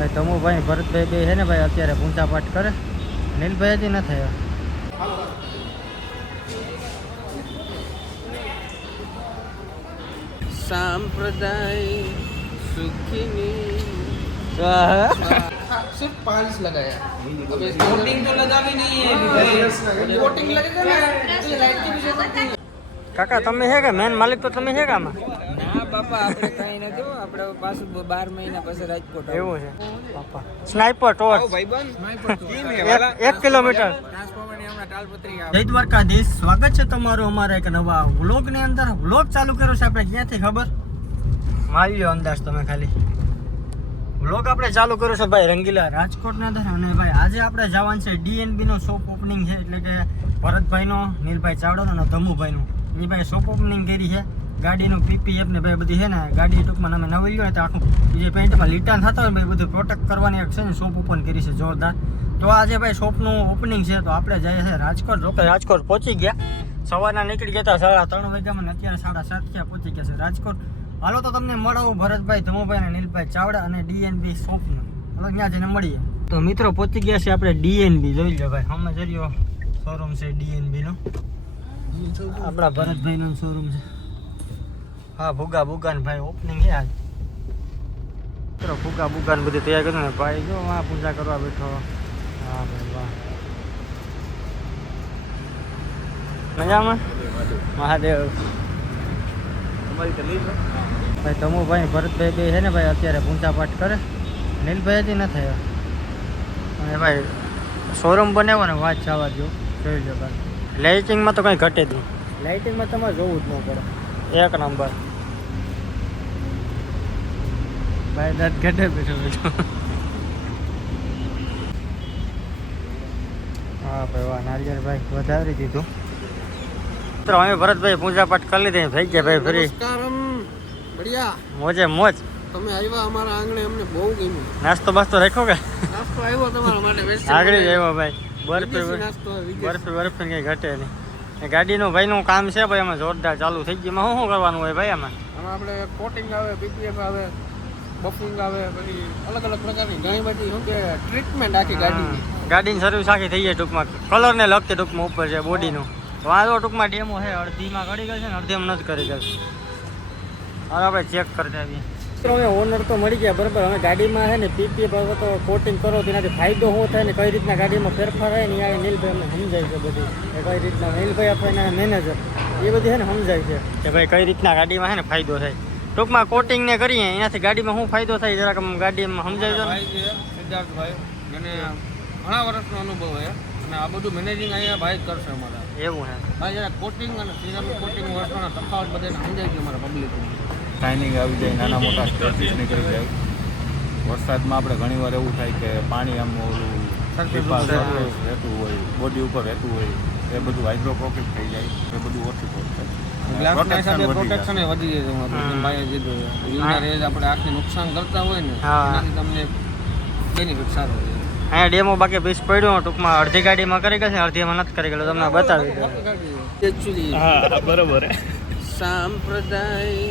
ભાઈ તમુભાઈ ભરતભાઈ બે છે ને ભાઈ અત્યારે પૂંછા પાઠ કરે. નીલભાઈ હજી ન થયા. सांप्रदाय सुखिनी सिर्फ 5 लगाया. अब इसको कोटिंग तो लगा भी नहीं है. कोटिंग लगेगा ना तो लाइट की भी. કાકા તમે છે કે મેન માલિક તો તમે છે કે આમાં? ના બાપા આપણે કઈ નથી હો. આપણે પાછું 12 મહિના પછી રાજકોટ એવું છે બાપા. સ્નાઈપર ટોર્ચ ભાઈબંધ સ્નાઈપર ટોર્ચ 1 કિલોમીટર. ટ્રાન્સફોર્મરની હમણાં તાલપત્રી જય દ્વારકાધીશ. સ્વાગત છે તમારું અમારા એક નવા વ્લોગની અંદર. વ્લોગ ચાલુ કર્યો છે આપણે ક્યાંથી ખબર? માલ્યો અંદાજ તમે ખાલી. વ્લોગ આપણે ચાલુ કર્યો છે ભાઈ રંગીલા રાજકોટની અંદર. અને ભાઈ આજે આપણે જવાનું છે ડીએનબી નો શોપ ઓપનિંગ છે. એટલે કે ભરતભાઈનો, નીલભાઈ ચાવડાનો અને ધમુભાઈનો એ ભાઈ શોપ ઓપનિંગ કરી છે. ગાડીનું પીપીએફ ને ભાઈ બધી છે ને ગાડી ટૂંકમાં અમે નવી લ્યો તો આખું જે પેન્ટમાં લીટાણ થતા હોય ભાઈ બધું પ્રોટેક્ટ કરવાની એક છે ને શોપ ઓપન કરી છે જોરદાર. તો આજે ભાઈ શોપનું ઓપનિંગ છે. તો આપણે જઈએ છીએ રાજકોટ. જોકે રાજકોટ પહોંચી ગયા. સવારના નીકળી ગયા હતા 3:30 વાગ્યામાં ને અત્યારે 7:30 ત્યાં પહોંચી ગયા છે રાજકોટ. હાલો તો તમને મળાવું ભરતભાઈ, ધમુભાઈ અને નીલભાઈ ચાવડા અને ડીએનબી શોપનું. હાલો ત્યાં જઈને મળીએ. તો મિત્રો પહોંચી ગયા છે આપણે ડીએનબી. જોઈ લો ભાઈ હમણાં જરીયો શોરૂમ છે ડીએનબીનો. આપણા ભરતભાઈનો શોરૂમ છે. હા ભૂગા બુગાન ભાઈ ઓપનિંગ છે આજ. મિત્રો ભૂગા બુગાન બધી તૈયાર કર્યું ને ભાઈ જો આ પૂજા કરવા બેઠો. હા ભાઈ વાહ મજામાં મહાદેવ. ભાઈ તમુભાઈ ભરતભાઈ બે છે ને ભાઈ અત્યારે પૂંછા પાઠ કરે. નીલભાઈ હજી ન થયા. અને ભાઈ શોરૂમ બનાવ્યો ને વાત જવા દો. જોઈ લો ભાઈ લાઇટિંગમાં તો કંઈ ઘટે જ નહીં. લાઇટિંગમાં તમારે જોવું જ ન પડે. એક નંબર ભાઈ દાંત ઘટે બેઠો બેઠો. હા ભાઈ વાહ નારિયેળ ભાઈ વધારી દીધું. મિત્રો અમે ભરતભાઈ પૂજા પાઠ કરી લીધી થઈ ગયા ભાઈ ફરી. બઢિયા મોજે મોજ. તમે આવ્યા અમારા આંગણે, અમને બહુ ગમ્યું. નાસ્તો બાસ્તો રાખ્યો કે? નાસ્તો આવ્યો તમારા માટે આગળ જ આવ્યો ભાઈ. નાસ્તો બરફ કંઈ ઘટે નહીં. ગાડીનું ભાઈનું કામ છે ભાઈ. આમાં જોરદાર ચાલુ થઈ ગયું. એમાં શું કરવાનું હોય ભાઈ? આમાં આપણે કોટિંગ આવે, પીપીએફ આવે, બફિંગ આવે, પછી અલગ અલગ પ્રકારની ઘણી બધી શું કે ટ્રીટમેન્ટ આખી ગાડીની. ગાડીની સર્વિસ આખી થઈ જાય ટૂંકમાં. કલરને લગતી ટૂંકમાં ઉપર છે બોડીનું. વાંધો ટૂંકમાં ડેમો છે. અડધીમાં કરી ગઈ છે ને અડધીમાં નથી કરી ગઈ. હવે આપણે ચેક કરતા આવીએ. હવે ઓનર તો મળી ગયા બરાબર. હવે ગાડીમાં છે ને પીપીએફ હવે તો કોટિંગ કરો તેનાથી ફાયદો શું થાય ને કઈ રીતના ગાડીમાં ફેરફાર થાય ને આ નીલભાઈ અમને સમજાય છે બધી. કે કઈ રીતના નીલભાઈ આપણે મેનેજર એ બધી છે ને સમજાય છે કે ભાઈ કઈ રીતના ગાડીમાં છે ને ફાયદો થાય. ટૂંકમાં કોટિંગ ને કરીએ એનાથી ગાડીમાં શું ફાયદો થાય જરાક ગાડીમાં સમજાય છે. ભાઈ છે સિદ્ધાર્થભાઈ, મને ઘણા વર્ષનો અનુભવ છે અને આ બધું મેનેજિંગ અહીંયા ભાઈ કરશે અમારા. એવું છે ભાઈ જરા કોટિંગ અને સિરામિક કોટિંગ વર્ષોના તફાવત બધાને સમજાય છે અમારા પબ્લિકને. શાઇનિંગ આવી જાય, નાના મોટા સ્ક્રેચીસ નીકળી જાય. વરસાદમાં આપણે ઘણીવાર એવું થાય કે પાણી આમ ઓલું રહેતું હોય, બોડી ઉપર રહેતું હોય, એ બધું હાઇડ્રોપ્રોપિક થઈ જાય, એ બધું ઓછું થાય. પ્રોટેક્શન એ વધી જાય. ભાઈએ કીધું યુના રેજ આપણે આખી નુકસાન કરતા હોય ને એનાથી તમને બેનિફિટ સારો હોય. અહીંયા ડેમો બાકી પીસ પડ્યો ટૂંકમાં. અડધી ગાડીમાં કરી ગઈ છે, અડધીમાં નથી કરી ગયેલો. તમને બતાવી દઉં. એકચ્યુઅલી હા બરોબર. સંપ્રદાય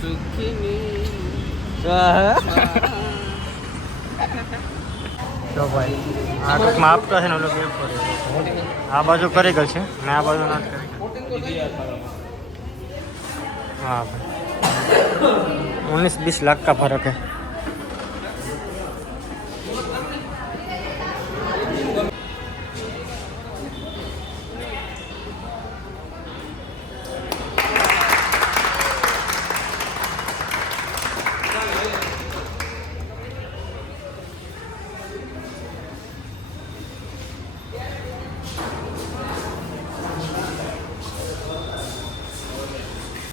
સુખીની જો ભાઈ આ ટૂંકમાં આપતા છે ને ઓલો બેવ પડે. આ બાજુ કરી ગઈ છે ને આ બાજુ નથી કરી. हाँ भाई 19-20 लाख का फर्क है.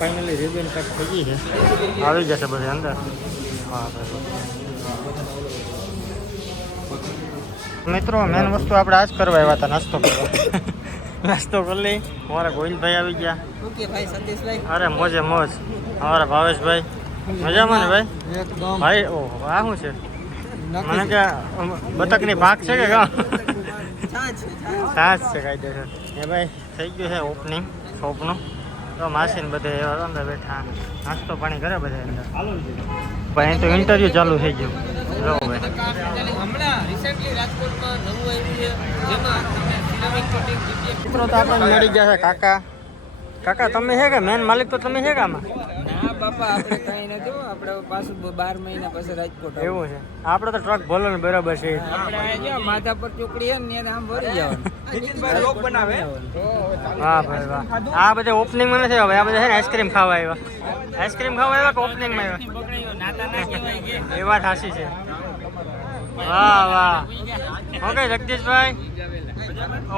ફાઇનલી રિબન કટ થઈ ગઈ છે. આવી જશે બધી અંદર. હા મિત્રો મેન વસ્તુ આપણે આજ કરવા આવ્યા હતા, નાસ્તો કરવા. નાસ્તો કરી લઈ. અમારા ગોવિંદભાઈ આવી ગયા. અરે મોજે મોજ. અમારા ભાવેશભાઈ મજામાં ને ભાઈ? ભાઈ ઓહ આ શું છે? મને કે બતકની ભાગ છે કે કાં? છાશ છે કાયદેસર. એ ભાઈ થઈ ગયું છે ઓપનિંગ શોપનું. તો માસીને બધે અંદર બેઠા નાસ્તો પાણી કરે બધા અંદર. ભાઈ તો ઇન્ટરવ્યુ ચાલુ થઈ ગયું. જો ભાઈ. હમણાં રિસેન્ટલી રાજકોટમાં નવું આવ્યું છે જેમાં તમને સિરામિક કોટિંગ મિત્રો તો આપણને મળી ગયા છે કાકા. કાકા તમે છે કે મેન માલિક તો તમે છે કે આમાં? ના બાપા આપણે કઈ નથી આપણે પાછું 12 મહિના પછી રાજકોટ એવું છે. આપણે તો ટ્રક ભલો ને બરાબર છે. આપણે અહીંયા માથા પર ચોકડી છે ને આમ ભરી જવાનું. નીતિનભાઈ લોક બનાવે. વાહ ભાઈ વાહ. આ બધા ઓપનિંગમાં નથી હવે આ બધા છે ને આઈસ્ક્રીમ ખાવા આવ્યા. આઈસ્ક્રીમ ખાવા આવ્યા કે ઓપનિંગમાં આવ્યા? એ વાત સાચી છે. વાહ વાહ. ઓકે જગદીશભાઈ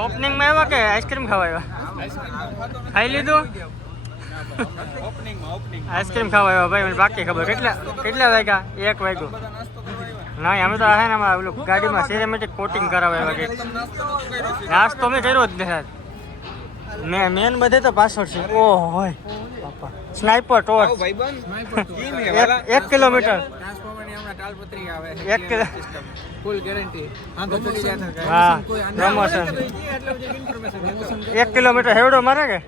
ઓપનિંગમાં આવ્યા કે આઈસ્ક્રીમ ખાવા આવ્યા? ખાઈ લીધું? આઈસ્ક્રીમ ખાવા આવ્યા ભાઈ મને બાકી ખબર. કેટલા વાગ્યા? 1 વાગ્યો. ના અમે તો હે ને ઓલું ગાડીમાં સિરેમેટિક કોટિંગ કરાવવા આવ્યા. નાસ્તો મેં કર્યો જ નથી. મેન બધે તો પાછળ છે. ઓહો હોય બાપા. Sniper torch 1 kilometre. 1 kilo full guarantee. હા પ્રમોશન 1 કિલોમીટર હેવડો મારે કે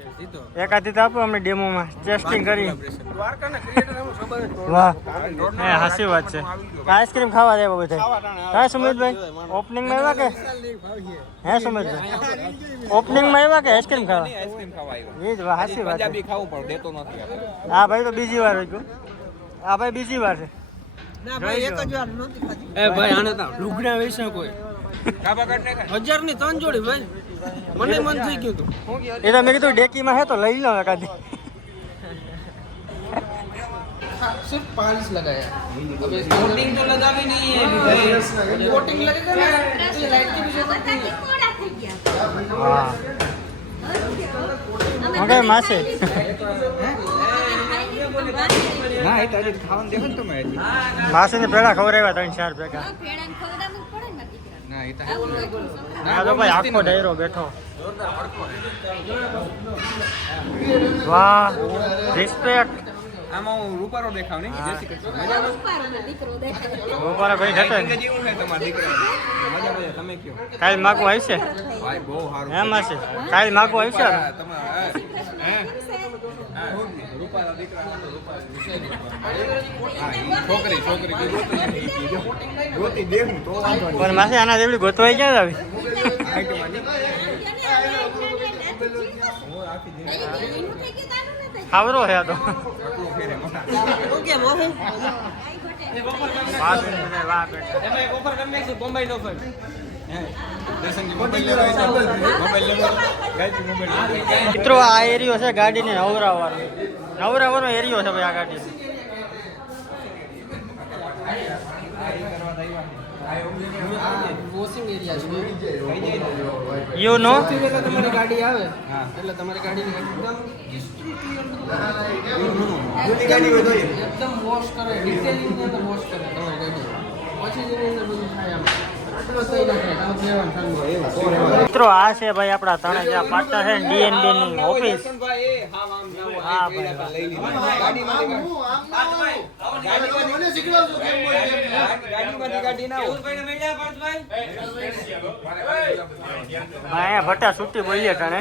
એકાદી તો આપો અમને ડેમોમાં ટેસ્ટિંગ કરી. વાહ હે હાસી વાત છે. આઈસ્ક્રીમ ખાવા દેવા બધા. હા સુમિતભાઈ ઓપનિંગમાં આવ્યા કે હે સુમિતભાઈ ઓપનિંગમાં આવ્યા કે આઈસ્ક્રીમ ખાવા? એ જ હાસી વાત છે. હા ભાઈ તો બીજી વાર હોય ગયું. હા ભાઈ બીજી વાર છે. ના ભાઈ એક જ વાર નહોતી ખાધી. એ ભાઈ આને તો લુગડા વેચે કોઈ. કાબા કાઢ નાખે. 1000 ની 3 જોડી ભાઈ. મને મન થઈ ગયું તું. એ તો મેં કીધું ડેકીમાં હે તો લઈ લો એકાદી. सिर्फ 5 लगाया अबे कोटिंग तो लगावी नहीं है कोटिंग लगेगा ना तो लाइट की भी जरूरत नहीं है હા ઓકે માસે ના એ તારી ખાવાનું દેખો ને તમે માસે ને પેલા ખવડાવ્યા 3-4 ભેગા. ના એ હા તો ભાઈ આખો ડાયરો બેઠો. વાહ રિસ્પેક્ટ. આમાં હું રૂપારો દેખાવ નહીં જેસી કરતો રૂપારો ભાઈ ઘટે મજા જેવું છે તમારા દીકરા મજા તમે કયો કાલ માગવું આવશે ભાઈ બહુ સારું એમ હશે. કાલ માગવું આવશે તમારા હે રૂપારા દીકરા છોકરી ગોતી દેવું તો પણ માસે આના જેવડી ગોતવાઈ ક્યાં આવી? ખાવરો છે આ તો. મિત્રો આ એરિયો છે ગાડીને નવરાવાનો એરિયો છે ભાઈ આ ગાડી. વોશિંગ એરિયા છે યુ નો તમારી ગાડી આવે એટલે તમારી ગાડીને એકદમ વોશ કરે ડિટેલિંગ ની અંદર વોશ કરે તમારી ગાડી પછી જેની અંદર બધું થાય આમ આટલો થઈ નાખે કામ લેવાનું સાંગો એવું મિત્રો આ છે ભાઈ આપણા ત્રણે જ્યાં પાટા છે ડીએનબી ની ઓફિસ. હા ભાઈ અહીંયા ભટ્ટા છૂટી બોલીએ તને.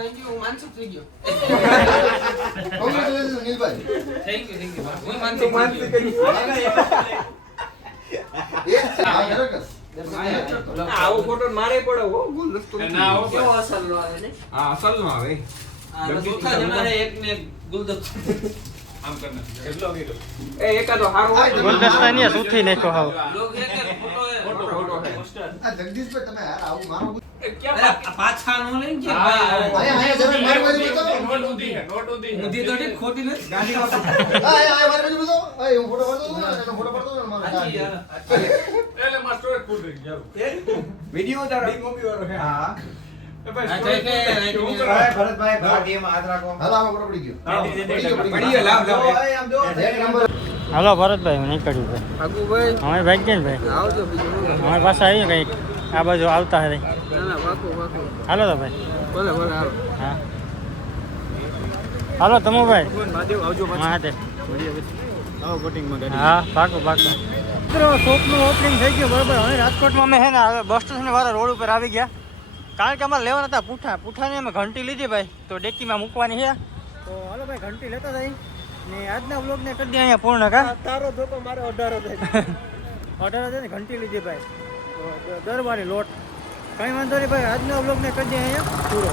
થેન્ક યુ માનસુખ થઈ ગયો થેન્ક યુ હું માનસુખ આવો ફોટો મારે પડે હો ગુલદસ્તો ના આવો કેવો અસલ નો આવે ને હા અસલ નો આવે ચોથા જમાને એક ને ગુલદસ્તો આમ કરના કેટલો કીધો એ એકાદો હારો હોય ગુલદસ્તા ની સુથી નાખ્યો હાવ. લોગ એક ફોટો હે આ જગદીશભાઈ તમે યાર આવું મારો પાછા નો લઈને કે ભાઈ આયા જમે મારી બાજુ બતાવો નોટ ઊંધી ઊંધી તો ઠીક ખોટી નથી ગાડી આયા મારી બાજુ બતાવો આ હું ફોટો પાડતો હતો ને એનો ફોટો પાડતો હતો ને મારો એટલે માસ્ટર ખોટ રહી ગયો વિડિયો તારો મોબી વાળો હે હા ભરતભાઈ ગાડીમાં હાથ રાખો હાલો આમાં ફોટો પડી ગયો લાવ આમ જો એક નંબર હાલો ભરતભાઈ નહીં કર્યું ભાઈ ભાગુભાઈ અમે ભાઈ ગયા ને ભાઈ આવજો બીજું અમારી પાસે આવી કંઈક આ બાજુ આવતા રહી. ના પાકો હાલો તો ભાઈ ભલે હાલો હા હાલો તમો ભાઈ મહાદેવ આવજો હા તે આવો કોટિંગમાં હા પાકું મિત્રો શોપનું ઓપનિંગ થઈ ગયું બરાબર. હવે રાજકોટમાં અમે છે ને હવે બસ સ્ટેશન વાળા રોડ ઉપર આવી ગયા. કારણ કે અમારે લેવાના હતા પૂઠાની અમે ઘંટી લીધી ભાઈ, તો ડેકીમાં મૂકવાની છે. તો હાલો ભાઈ ઘંટી લેતા જઈ ને આજના વ્લોગને કરી દે અહીંયા પૂર્ણ. કા તારો જોતો મારે 18 થાય ને ઘંટી લીધી ભાઈ, તો દરબારી લોટ. કંઈ વાંધો નહીં ભાઈ, આજના વ્લોગને કરી દે અહીંયા પૂરો.